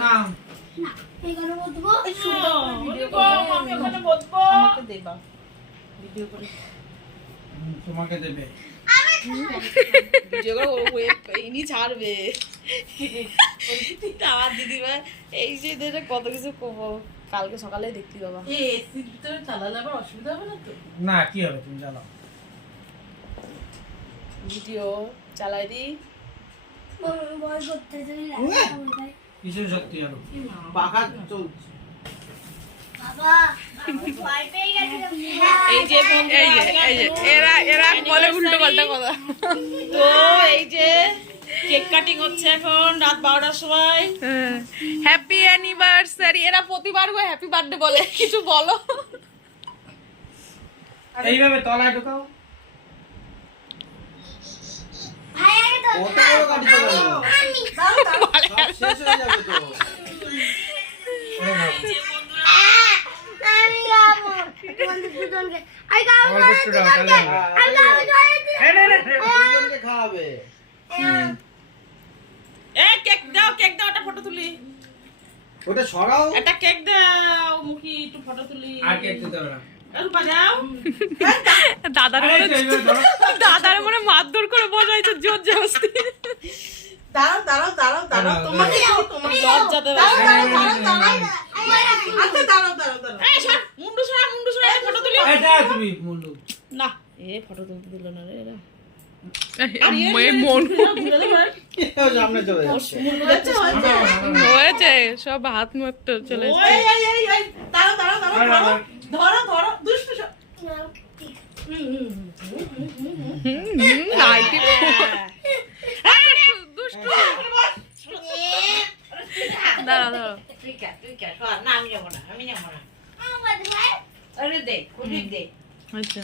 না না এখানে বলবো আমি ওখানে বলবো আমাকে দেবা ভিডিও করে তোমাকে দেবে ভিডিও করে ইনি ছাড়বে আমার দিদিভাই এই যে এটা কত কিছু কালকে সকালে দেখতে পাবা এসির ভিতরে চালালে আবার অসুবিধা হবে না তো? না কি হবে তুমি জানো ভিডিও চালাই দি বই করতে চলে কিছু সত্যি হলো পাখা চলছে। বাবা ভয় পেয়ে গেছে এই যে এই যে এরা বলে উল্টো পাল্টা কথা। তো এই যে কেক কাটিং হচ্ছে এখন রাত 12টার সময় হ্যাপি অ্যানিভার্সারি। এরা প্রতিবার গো হ্যাপি বার্থডে বলে, কিছু বলো। এইভাবে তলায় ঢোকাও ভাই আগে তো কত বড় গাড়ি চালালো? আমি সব শেষ হয়ে যাবে তো। ওরে বাবা। আমি যাবো তোমাদের দুজনকে আমি যাবো আমার একটু দাও তাহলে হবে। আমি যাবো এই নে নে দুজনকে খাওয়াবে। কেক দাও একটা ফটো তুলি ওটা সরাও। একটা কেক দাও মুখি একটু ফটো তুলি আর কে দিতে হবে না রূপা দাও দাদার মনে মারধর করে বসাইছে জোর জবস্তি। দাঁড়াও তোমাকে লজ্জা দেবে দাঁড়াও এই সর মুন্ডু সরা ফটো তুলি এটা তুমি মুন্ডু না ফটো তুলতে দিল না রে এরা মন সামনে চলে যাচ্ছে। হয়েছে, সব হাত মারতে চলে এসছে। ধরো দুষ্টু সব। নাইটি দুষ্টু। দাঁড়াও দাঁড়াও। আমাদের ভাই আরে দে দে আচ্ছা